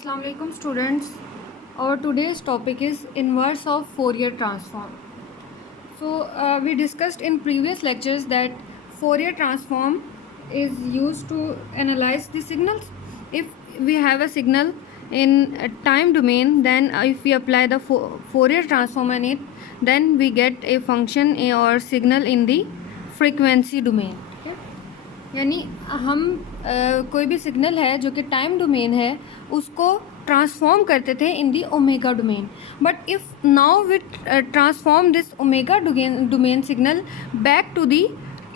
Assalamu alaikum students. Our today's topic is inverse of Fourier transform. So we discussed in previous lectures that Fourier transform is used to analyze the signals. If we have a signal in a time domain, then if we apply the Fourier transform on it, then we get a function or signal in the frequency domain. यानी हम कोई भी signal है जो कि time domain है उसको transform करते थे in the omega domain, but if now we transform this omega domain signal back to the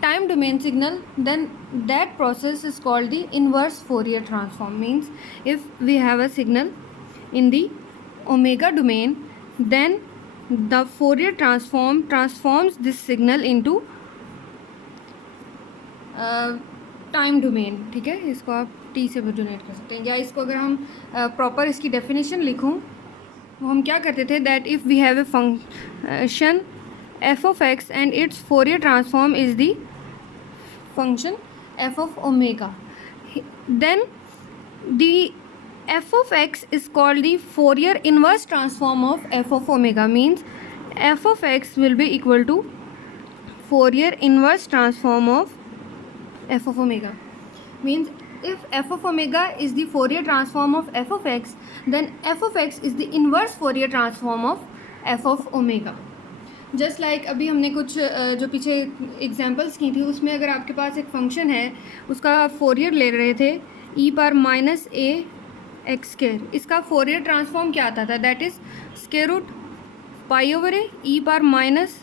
time domain signal, then that process is called the inverse Fourier transform. Means if we have a signal in the omega domain, then the Fourier transform transforms this signal into time domain. ठीक है, इसको आप T से भी donate कर सकते हैं, या इसको अगर हम प्रॉपर इसकी डेफिनेशन लिखूं वो हम क्या करते थे that if we have a function F of X and its Fourier transform is the function F of omega, then the F of X is called the Fourier inverse transform of F of omega. Means F of X will be equal to Fourier inverse transform of f of omega. Means if f of omega is the Fourier transform of f of x, then f of x is the inverse Fourier transform of f of omega. Just like अभी हमने कुछ जो पीछे examples की थी उसमें अगर आपके पास एक फंक्शन है उसका फोरियर ले रहे थे e पावर माइनस ए एक्स स्क्वायर, इसका फोरियर ट्रांसफॉर्म क्या आता था that is square root pi over A E power minus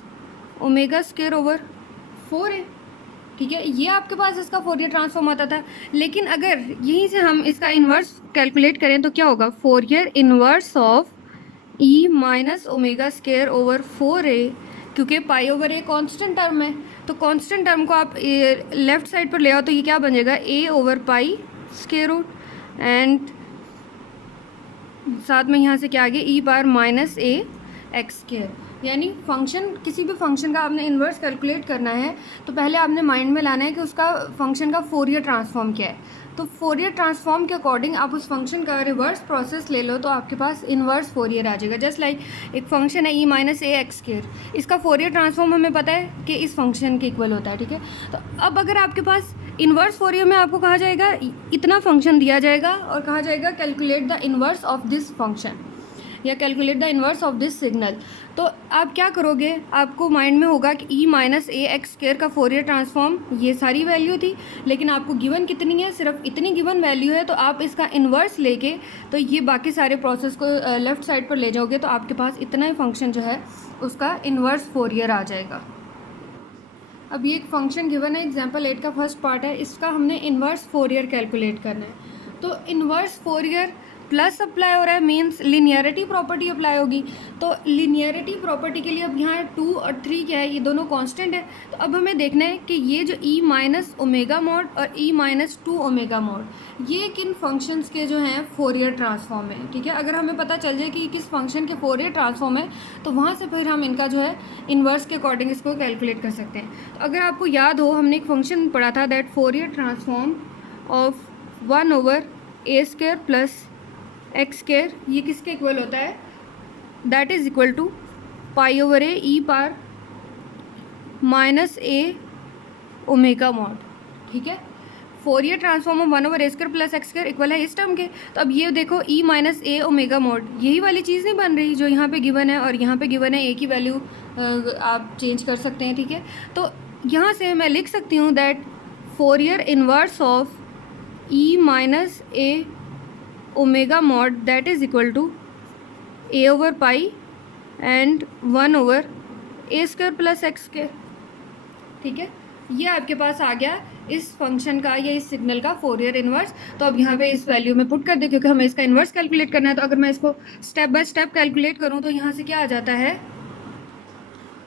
omega square over 4a. ठीक है, ये आपके पास इसका फोरियर ट्रांसफॉर्म आता था. लेकिन अगर यहीं से हम इसका इन्वर्स कैलकुलेट करें तो क्या होगा, Fourier inverse of E minus omega square over 4a, क्योंकि पाई ओवर ए कांस्टेंट टर्म है तो कांस्टेंट टर्म को आप लेफ्ट साइड पर ले आओ तो ये क्या बन जाएगा a over pi square root, and साथ में यहाँ से क्या आ गया ई पावर माइनस ए एक्स स्क्वायर. यानी फंक्शन, किसी भी फंक्शन का आपने इन्वर्स कैलकुलेट करना है तो पहले आपने माइंड में लाना है कि उसका फंक्शन का फोरियर ट्रांसफॉर्म क्या है. तो फोरियर ट्रांसफॉर्म के अकॉर्डिंग आप उस फंक्शन का रिवर्स प्रोसेस ले लो तो आपके पास इन्वर्स फोरियर आ जाएगा. जस्ट लाइक एक फंक्शन है ई माइनस ए एक्स स्क्वायर, इसका फोरियर ट्रांसफॉर्म हमें पता है कि इस फंक्शन के इक्वल होता है. ठीक है, तो अब अगर आपके पास इन्वर्स फोरियर में आपको कहा जाएगा इतना फंक्शन दिया जाएगा और कहा जाएगा calculate the inverse of this function या calculate the inverse of this signal, तो आप क्या करोगे, आपको माइंड में होगा कि ई माइनस ए एक्स स्क्वायर का फोरियर ट्रांसफॉर्म ये सारी वैल्यू थी, लेकिन आपको गिवन कितनी है, सिर्फ इतनी गिवन वैल्यू है, तो आप इसका इन्वर्स लेके तो ये बाकी सारे प्रोसेस को लेफ़्ट साइड पर ले जाओगे तो आपके पास इतना ही फंक्शन जो है उसका इन्वर्स फोरियर आ जाएगा. अब ये एक फंक्शन गिवन है, एग्जाम्पल 8 का फर्स्ट पार्ट है, इसका हमने इन्वर्स फोरियर कैलकुलेट करना है. तो इन्वर्स फोरियर प्लस अप्लाई हो रहा है, मीन्स लिनियरिटी प्रॉपर्टी अप्लाई होगी. तो लिनियरिटी प्रॉपर्टी के लिए अब यहाँ 2 और 3 क्या है, ये दोनों कांस्टेंट है. तो अब हमें देखना है कि ये जो e माइनस ओमेगा मॉड और e माइनस 2 ओमेगा मॉड ये किन फंक्शंस के जो हैं फोरियर ट्रांसफॉर्म है. ठीक है, अगर हमें पता चल जाए कि किस फंक्शन के फोरियर ट्रांसफॉर्म है तो वहाँ से फिर हम इनका जो है इन्वर्स के अकॉर्डिंग इसको कैलकुलेट कर सकते हैं. तो अगर आपको याद हो हमने एक फंक्शन पढ़ा था that Fourier transform of 1 over A square plus x square, ये किसके इक्वल होता है that is equal to pi over A E power minus A omega mod. ठीक है, Fourier transform of 1 over A square plus x square equal है इस term के. तो अब ये देखो E minus A omega mod यही वाली चीज़ नहीं बन रही जो यहाँ पे गिवन है और यहाँ पे गिवन है, ए की वैल्यू आप चेंज कर सकते हैं. ठीक है, तो यहाँ से मैं लिख सकती हूँ that Fourier inverse of E minus A omega mod that is equal to A over pi and 1 over A square plus x square. ठीक है, ये आपके पास आ गया इस फंक्शन का या इस सिग्नल का फोरियर इन्वर्स. तो अब यहाँ पे इस वैल्यू में पुट कर दे क्योंकि हमें इसका इन्वर्स कैलकुलेट करना है. तो अगर मैं इसको स्टेप बाय स्टेप कैलकुलेट करूँ तो यहाँ से क्या आ जाता है,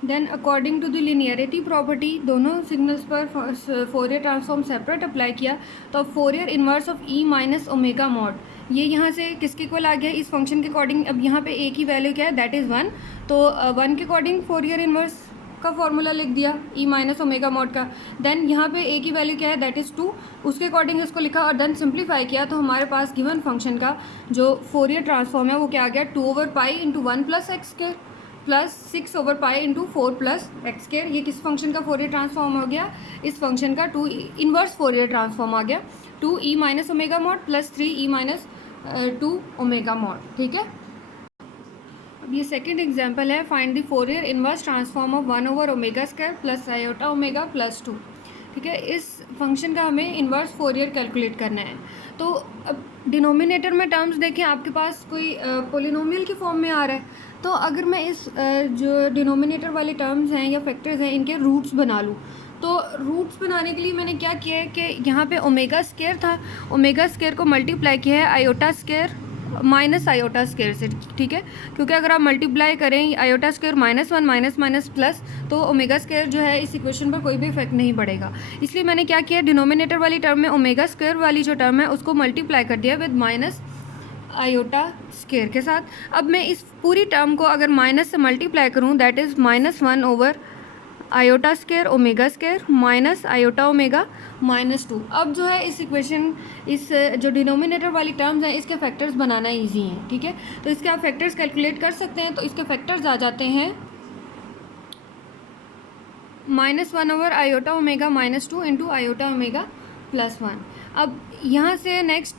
then according to the linearity property दोनों सिग्नल्स पर फोरियर ट्रांसफॉर्म सेपरेट अप्लाई किया तो अब Fourier inverse of E minus omega mod ये यहाँ से किसके इक्वल आ गया इस फंक्शन के अकॉर्डिंग. अब यहाँ पे ए की वैल्यू क्या है दैट इज़ 1, तो 1 के अकॉर्डिंग फोरियर इन्वर्स का फॉर्मूला लिख दिया ई माइनस ओमेगा मॉड का। देन यहाँ पे ए की वैल्यू क्या है, दैट इज़ 2, उसके अकॉर्डिंग इसको लिखा और देन सिंप्लीफाई किया, तो हमारे पास गिवन फंक्शन का जो फोरियर ट्रांसफॉर्म है वो क्या आ गया, 2/पाई into 1 plus x square plus 6/पाई इंटू 4 प्लस एक्स स्क्वायर। ये किस फंक्शन का फोरियर ट्रांसफॉर्म हो गया, इस फंक्शन का 2 इनवर्स फोरियर ट्रांसफॉर्म आ गया, 2 e minus omega mod plus 3 e minus 2 omega mod. ठीक है, अब ये सेकंड एग्जांपल है, find the Fourier inverse transform of 1/ओमेगा square plus iota omega plus 2। ठीक है, इस फंक्शन का हमें इनवर्स फोरियर कैलकुलेट करना है। तो अब डिनोमिनेटर में टर्म्स देखें, आपके पास कोई पोलिनोमियल की फॉर्म में आ रहा है, तो अगर मैं इस जो डिनोमिनेटर वाले टर्म्स हैं या फैक्टर्स हैं इनके रूट्स बना लूँ, तो रूट्स बनाने के लिए मैंने क्या किया है कि यहाँ पे ओमेगा स्क्वायर था, ओमेगा स्क्वायर को मल्टीप्लाई किया है iota square minus iota square से। ठीक है, क्योंकि अगर आप मल्टीप्लाई करें iota square -1 minus minus plus, तो ओमेगा स्क्वायर जो है इस इक्वेशन पर कोई भी इफेक्ट नहीं पड़ेगा। इसलिए मैंने क्या किया, डिनोमिनेटर वाली टर्म में ओमेगा स्क्वायर वाली जो टर्म है उसको मल्टीप्लाई कर दिया विद माइनस आयोटा स्क्वायर के साथ। अब मैं इस पूरी टर्म को अगर माइनस से मल्टीप्लाई करूँ, that is -1 iota square omega square minus iota omega -2। अब जो है इस इक्वेशन, इस जो डिनोमिनेटर वाली टर्म्स हैं इसके फैक्टर्स बनाना इजी है। ठीक है, तो इसके आप फैक्टर्स कैलकुलेट कर सकते हैं। तो इसके फैक्टर्स आ जाते हैं -1 iota omega -2 into iota omega +1। अब यहाँ से नेक्स्ट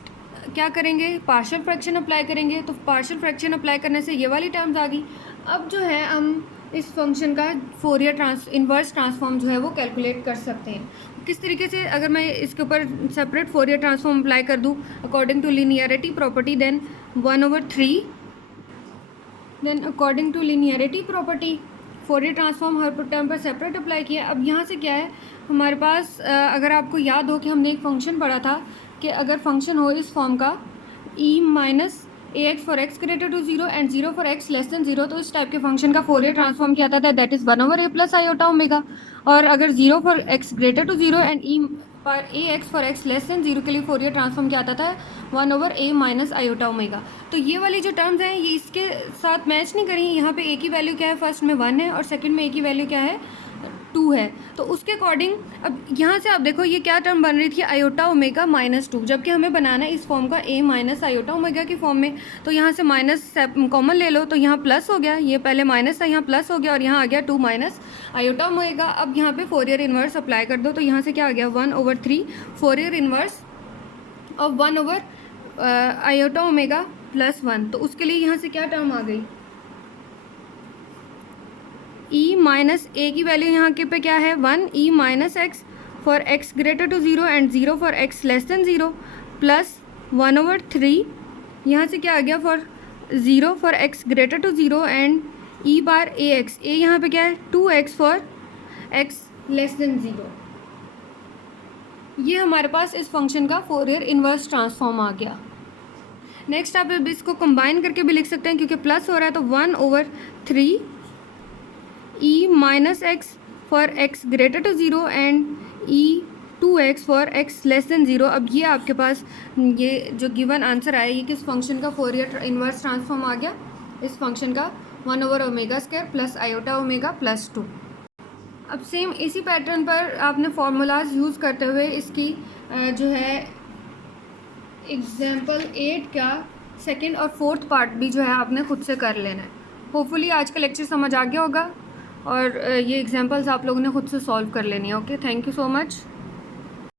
क्या करेंगे, पार्शियल फ्रैक्शन अप्लाई करेंगे। तो पार्शियल फ्रैक्शन अप्लाई करने से ये वाली टर्म्स आ गई। अब जो है हम इस फंक्शन का फोरियर इनवर्स ट्रांसफॉर्म जो है वो कैलकुलेट कर सकते हैं। किस तरीके से, अगर मैं इसके ऊपर सेपरेट फोरियर ट्रांसफॉर्म अप्लाई कर दूँ according to linearity property, then 1/3, then according to linearity property Fourier transform हर टर्म पर सेपरेट अप्लाई किया। अब यहाँ से क्या है हमारे पास, अगर आपको याद हो कि हमने एक फंक्शन पढ़ा था कि अगर फंक्शन हो इस फॉर्म का e minus ax for x greater to 0 and 0 for x less than 0, तो इस टाइप के फंक्शन का फोरियर ट्रांसफॉर्म क्या आता था, that is 1/a plus iota omega. और अगर 0 for x greater to 0 and ax for x less than 0 के लिए फोरियर ट्रांसफॉर्म क्या आता था, 1/a माइनस आयोटा ओमेगा। तो ये वाली जो टर्म्स हैं ये इसके साथ मैच नहीं करी। यहाँ पे a की वैल्यू क्या है, फर्स्ट में 1 है और सेकंड में a की वैल्यू क्या है, 2 है। तो उसके अकॉर्डिंग अब यहाँ से आप देखो ये क्या टर्म बन रही थी, आयोटा ओमेगा -2, जबकि हमें बनाना है इस फॉर्म का a माइनस आयोटा ओमेगा की फॉर्म में। तो यहाँ से माइनस कॉमन ले लो, तो यहाँ प्लस हो गया, ये पहले माइनस था यहाँ प्लस हो गया और यहाँ आ गया 2 माइनस आयोटा ओमेगा। अब यहाँ पे फोरियर इन्वर्स अप्लाई कर दो, तो यहाँ से क्या आ गया 1/3 Fourier inverse of 1 iota omega +1। तो उसके लिए यहाँ से क्या टर्म आ गई, ई माइनस ए की वैल्यू यहाँ के पे क्या है 1, e minus x for x greater to 0 and 0 for x less than 0 plus 1/3, यहाँ से क्या आ गया for 0 for x greater to 0 and e bar a x, ए यहाँ पे क्या है 2x for x less than 0। ये हमारे पास इस फंक्शन का फोरियर इन्वर्स ट्रांसफॉर्म आ गया। नेक्स्ट आप इसको कंबाइन करके भी लिख सकते हैं क्योंकि प्लस हो रहा है, तो 1/3 e minus x for x greater to 0 and e 2x for x less than 0। अब ये आपके पास ये जो गिवन आंसर आया ये किस फंक्शन का फोरियर इन्वर्स ट्रांसफॉर्म आ गया, इस फंक्शन का 1/ओमेगा स्क्वायर प्लस आयोटा ओमेगा +2। अब सेम इसी पैटर्न पर आपने फार्मूलाज यूज़ करते हुए इसकी जो है एग्जाम्पल 8 का सेकेंड और फोर्थ पार्ट भी जो है आपने खुद से कर लेना है। होपफुली आज का लेक्चर समझ आ गया होगा और ये एग्जांपल्स आप लोगों ने खुद से सॉल्व कर लेनी है। Okay, thank you so much.